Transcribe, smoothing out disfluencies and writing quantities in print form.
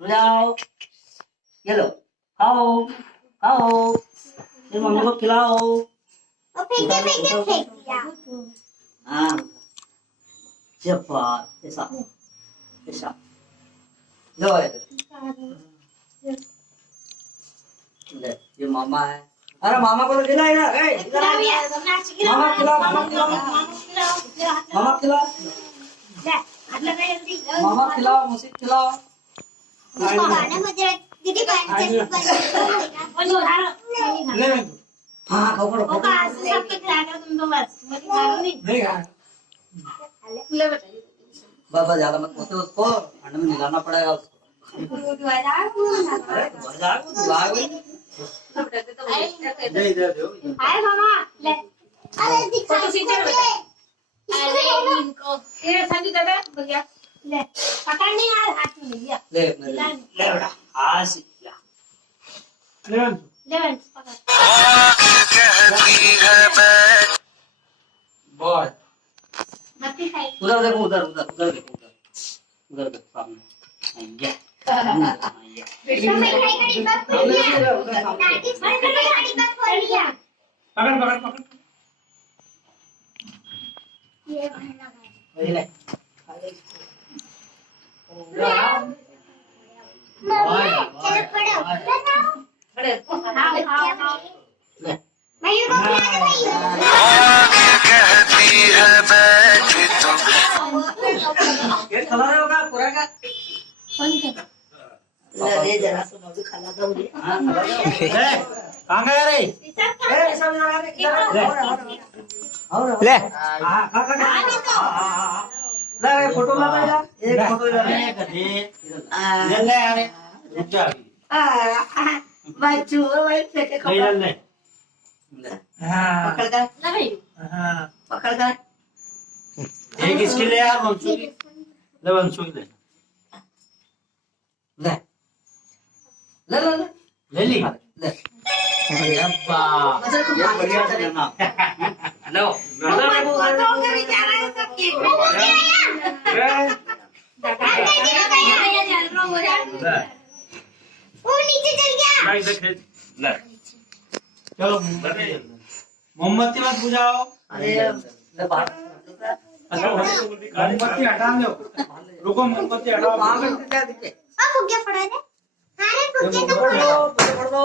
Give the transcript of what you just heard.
जाओ ये लो खाओ खाओ ये मम्मी को खिलाओ फेंक दिया हाँ जब्बा ऐसा ऐसा लो ले ये मामा है अरे मामा को तो खिलाएगा मामा खिलाओ मामा खिलाओ मामा खिलाओ मामा खिलाओ मुझे खिलाओ दीदी हाँ खाओ करो बाबा ज्यादा मत बोलते उसको ठंड में निकालना पड़ेगा उसको पकड़ने यार हाथ में लिया ले बेटा हाँ सीखा ले पकड़ बॉय मत्ती खाई उधर देखो उधर उधर उधर देखो उधर उधर देखो सामने ये बेटा मैं गाड़ी बंद कर लिया गाड़ी बंद कर लिया पकड़ पकड़ पकड़ ये भरना ये ले चलो पड़ो खड़े हाँ ले मयूर को खिला दो ये खिला रहे होगा पूरा का ले जरा सुनो भी खाना दो मुझे हाँ खिला दो कहाँ गया रे सब जगह ले हाँ खा खा ले फोटो ला ले एक फोटो ले ले ले ले अरे रुक जा बच्चू भाई फेंके ले ले ले हाँ पकड़ कर हाँ पकड़ कर एक इसके ले यार वंशु की ले वंशु की ले ले ले ले ले ली ले अब्बा ये बढ़िया से लेना लो वो नीचे चल गया ले चलो मोमबत्ती मत बुझाओ अरे ले बाहर मोमबत्ती हटा दो रुको मोमबत्ती हटाओ क्या दिखे अब हो गया पड़ा है हां रे पकड़ दो